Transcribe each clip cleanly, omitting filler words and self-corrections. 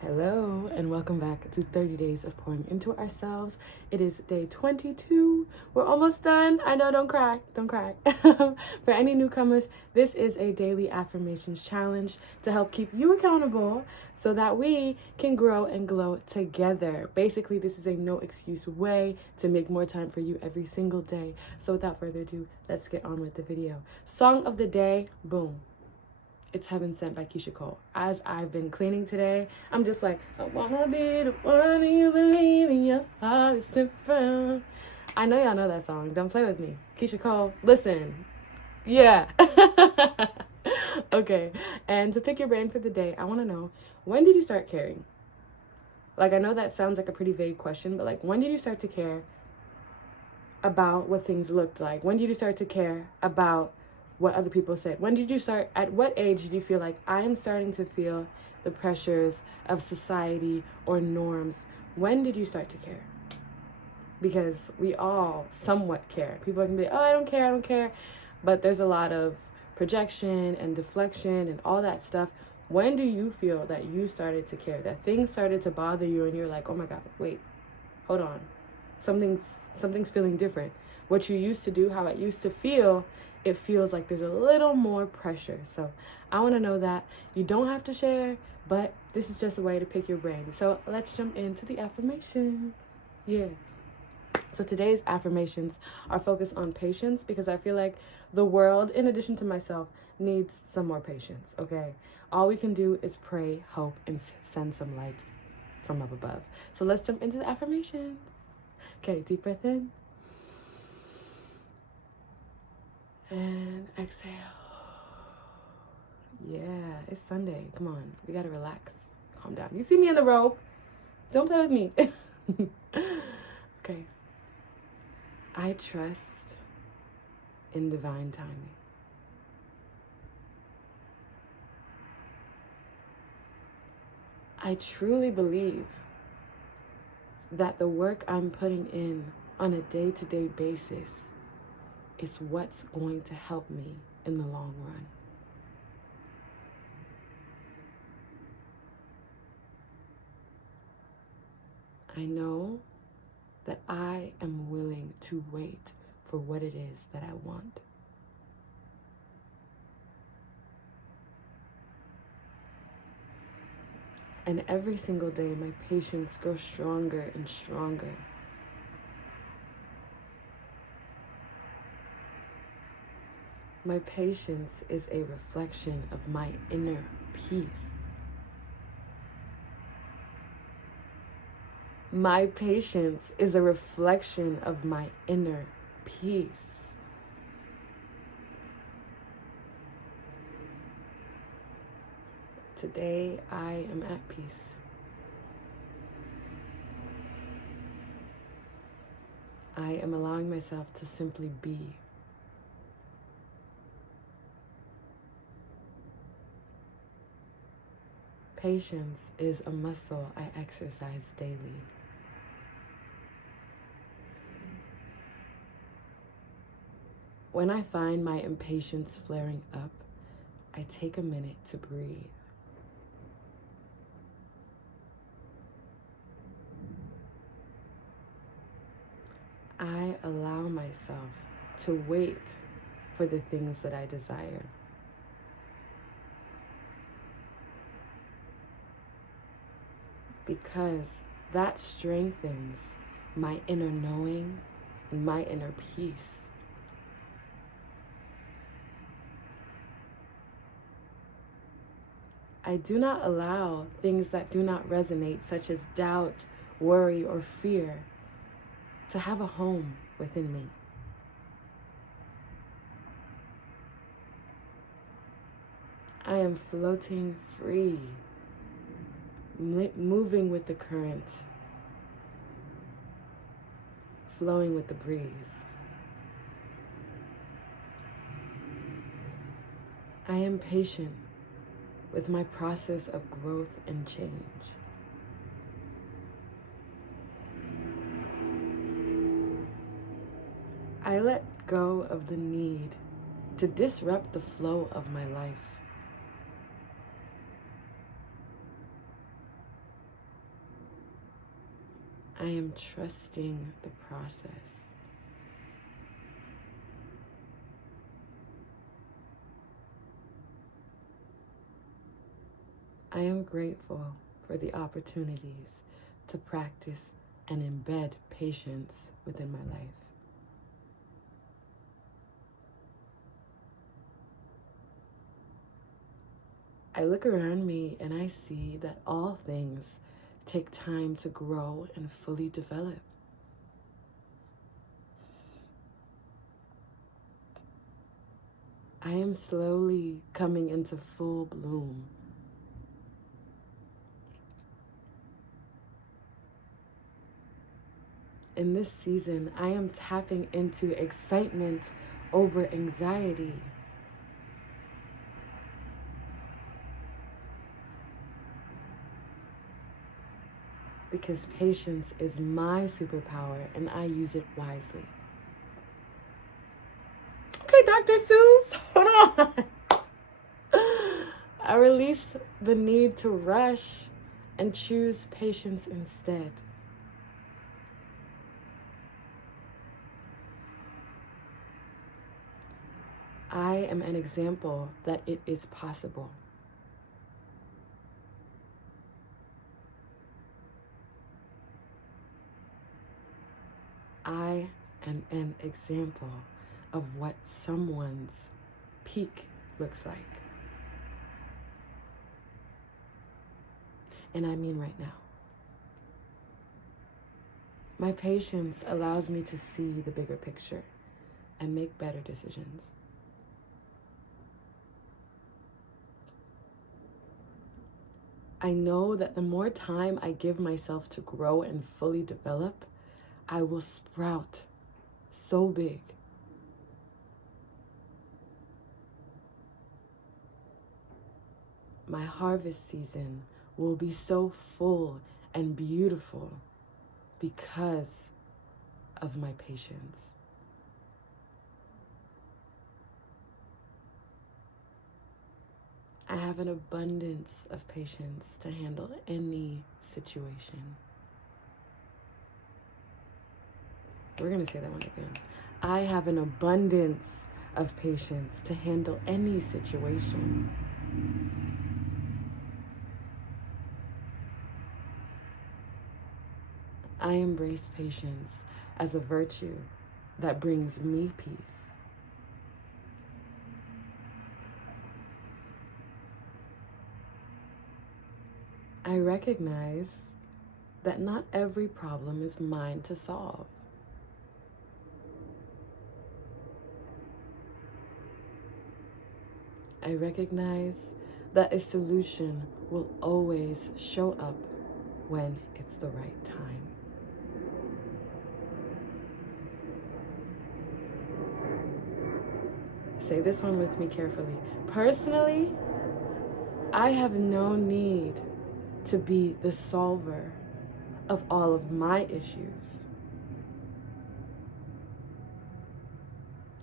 Hello and welcome back to 30 Days of Pouring Into Ourselves. It is day 22. We're almost done. I know, don't cry. For any newcomers, this is a daily affirmations challenge to help keep you accountable so that we can grow and glow together. Basically, this is a no excuse way to make more time for you every single day. So without further ado, let's get on with the video. Song of the day, boom. It's Heaven Sent by Keisha Cole. As I've been cleaning today, I'm just like, I wanna be the one you believe in your heart is sent from. I know y'all know that song. Don't play with me. Keisha Cole, listen. Yeah. Okay. And to pick your brain for the day, I want to know, when did you start caring? Like, I know that sounds like a pretty vague question, but like, when did you start to care about what things looked like? When did you start to care about what other people said? At what age did you feel like, I am starting to feel the pressures of society or norms? When did you start to care? Because we all somewhat care. People can be like, oh, I don't care. But there's a lot of projection and deflection and all that stuff. When do you feel that you started to care? That things started to bother you and you're like, oh my God, wait, hold on. Something's feeling different. What you used to do, how it used to feel, it feels like there's a little more pressure. So I want to know that. You don't have to share, but this is just a way to pick your brain. So let's jump into the affirmations. Yeah. So today's affirmations are focused on patience because I feel like the world, in addition to myself, needs some more patience, okay? All we can do is pray, hope, and send some light from up above. So let's jump into the affirmations. Okay, deep breath in. And exhale. Yeah, it's Sunday. Come on. We gotta relax. Calm down. You see me in the robe. Don't play with me. Okay. I trust in divine timing. I truly believe that the work I'm putting in on a day-to-day basis is what's going to help me in the long run. I know that I am willing to wait for what it is that I want. And every single day, my patience grows stronger and stronger. My patience is a reflection of my inner peace. My patience is a reflection of my inner peace. Today, I am at peace. I am allowing myself to simply be. Patience is a muscle I exercise daily. When I find my impatience flaring up, I take a minute to breathe. I allow myself to wait for the things that I desire. Because that strengthens my inner knowing and my inner peace. I do not allow things that do not resonate, such as doubt, worry, or fear, to have a home within me. I am floating free, moving with the current, flowing with the breeze. I am patient with my process of growth and change. I let go of the need to disrupt the flow of my life. I am trusting the process. I am grateful for the opportunities to practice and embed patience within my life. I look around me and I see that all things take time to grow and fully develop. I am slowly coming into full bloom. In this season, I am tapping into excitement over anxiety. Because patience is my superpower and I use it wisely. Okay, Dr. Seuss, hold on. I release the need to rush and choose patience instead. I am an example that it is possible. I am an example of what someone's peak looks like. And I mean right now. My patience allows me to see the bigger picture and make better decisions. I know that the more time I give myself to grow and fully develop, I will sprout so big. My harvest season will be so full and beautiful because of my patience. I have an abundance of patience to handle any situation. We're going to say that one again. I have an abundance of patience to handle any situation. I embrace patience as a virtue that brings me peace. I recognize that not every problem is mine to solve. I recognize that a solution will always show up when it's the right time. Say this one with me carefully. Personally, I have no need to be the solver of all of my issues.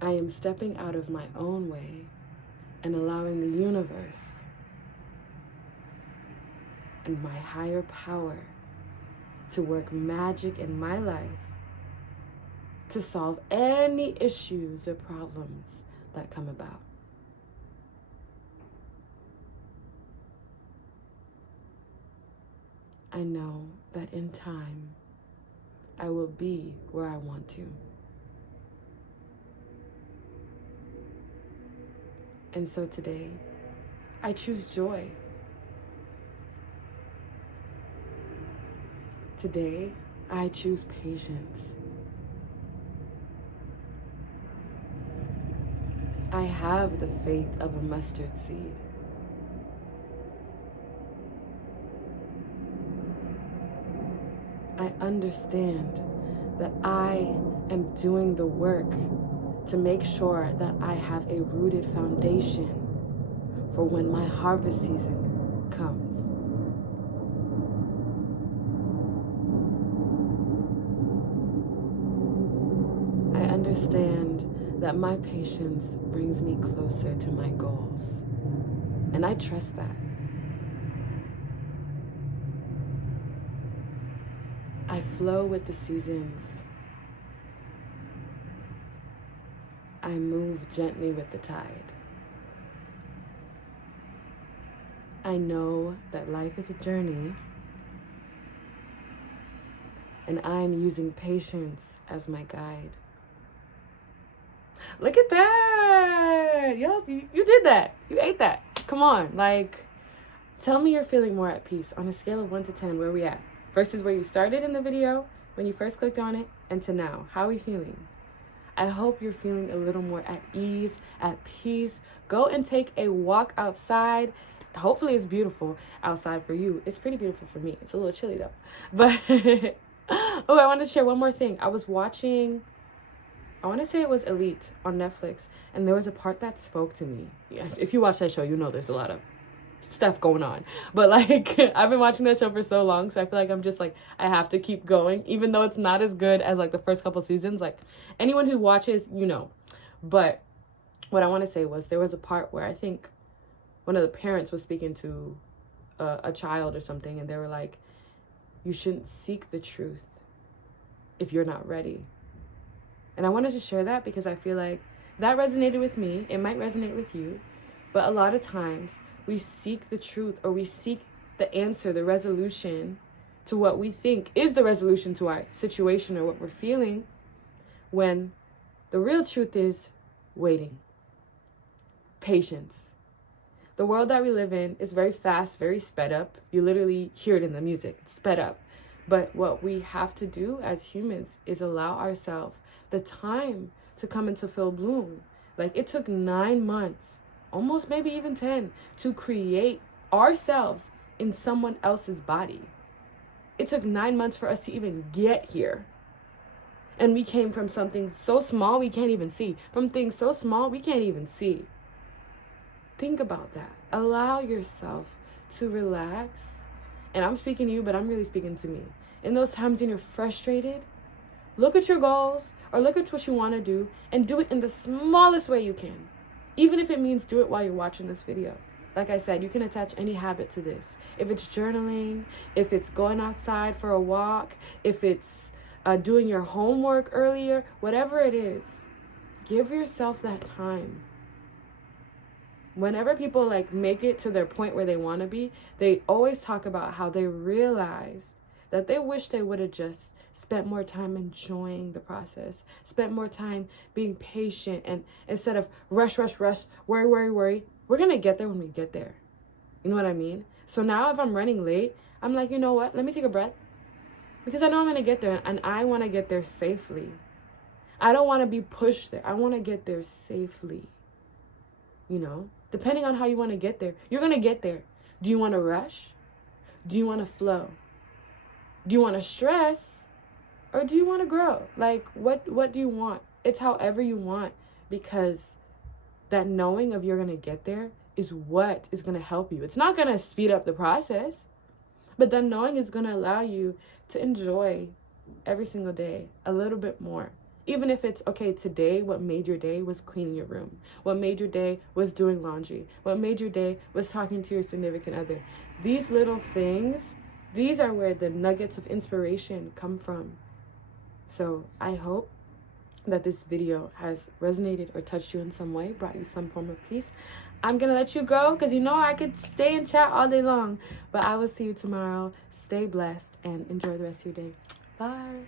I am stepping out of my own way and allowing the universe and my higher power to work magic in my life to solve any issues or problems that come about. I know that in time, I will be where I want to. And so today, I choose joy. Today, I choose patience. I have the faith of a mustard seed. I understand that I am doing the work to make sure that I have a rooted foundation for when my harvest season comes. I understand that my patience brings me closer to my goals, and I trust that. I flow with the seasons. I move gently with the tide. I know that life is a journey, and I'm using patience as my guide. Look at that! Yo, you did that. You ate that. Come on, like, tell me you're feeling more at peace on a scale of 1 to 10. Where we at? Versus where you started in the video, when you first clicked on it, and to now. How are we feeling? I hope you're feeling a little more at ease, at peace. Go and take a walk outside. Hopefully it's beautiful outside for you. It's pretty beautiful for me. It's a little chilly though. But, oh, I wanted to share one more thing. I was watching, I want to say it was Elite on Netflix, and there was a part that spoke to me. Yeah, if you watch that show, you know there's a lot of stuff going on, but like I've been watching that show for so long, so I feel like I'm just like, I have to keep going, even though it's not as good as like the first couple seasons. Like, anyone who watches, you know. But what I want to say was, there was a part where I think one of the parents was speaking to a child or something, and they were like, you shouldn't seek the truth if you're not ready. And I wanted to share that because I feel like that resonated with me. It might resonate with you, but a lot of times we seek the truth, or we seek the answer, the resolution to what we think is the resolution to our situation or what we're feeling, when the real truth is waiting, patience. The world that we live in is very fast, very sped up. You literally hear it in the music, it's sped up. But what we have to do as humans is allow ourselves the time to come into full bloom. Like, it took 9 months, almost maybe even 10, to create ourselves in someone else's body. It took 9 months for us to even get here. And we came from something so small we can't even see. From things so small we can't even see. Think about that. Allow yourself to relax. And I'm speaking to you, but I'm really speaking to me. In those times when you're frustrated, look at your goals, or look at what you want to do, and do it in the smallest way you can. Even if it means do it while you're watching this video. Like I said, you can attach any habit to this. If it's journaling, if it's going outside for a walk, if it's doing your homework earlier, whatever it is, give yourself that time. Whenever people like make it to their point where they want to be, they always talk about how they realized that they wish they would have just spent more time enjoying the process, spent more time being patient, and instead of rush, worry, we're going to get there when we get there. You know what I mean? So now if I'm running late, I'm like, you know what? Let me take a breath, because I know I'm going to get there, and I want to get there safely. I don't want to be pushed there. I want to get there safely. You know, depending on how you want to get there, you're going to get there. Do you want to rush? Do you want to flow? Do you want to stress? Or do you want to grow? Like, what do you want? It's however you want, because that knowing of you're going to get there is what is going to help you. It's not going to speed up the process, but that knowing is going to allow you to enjoy every single day a little bit more. Even if it's, okay, today, what made your day was cleaning your room. What made your day was doing laundry. What made your day was talking to your significant other. These little things, these are where the nuggets of inspiration come from. So I hope that this video has resonated or touched you in some way, brought you some form of peace. I'm going to let you go, because you know I could stay and chat all day long. But I will see you tomorrow. Stay blessed and enjoy the rest of your day. Bye.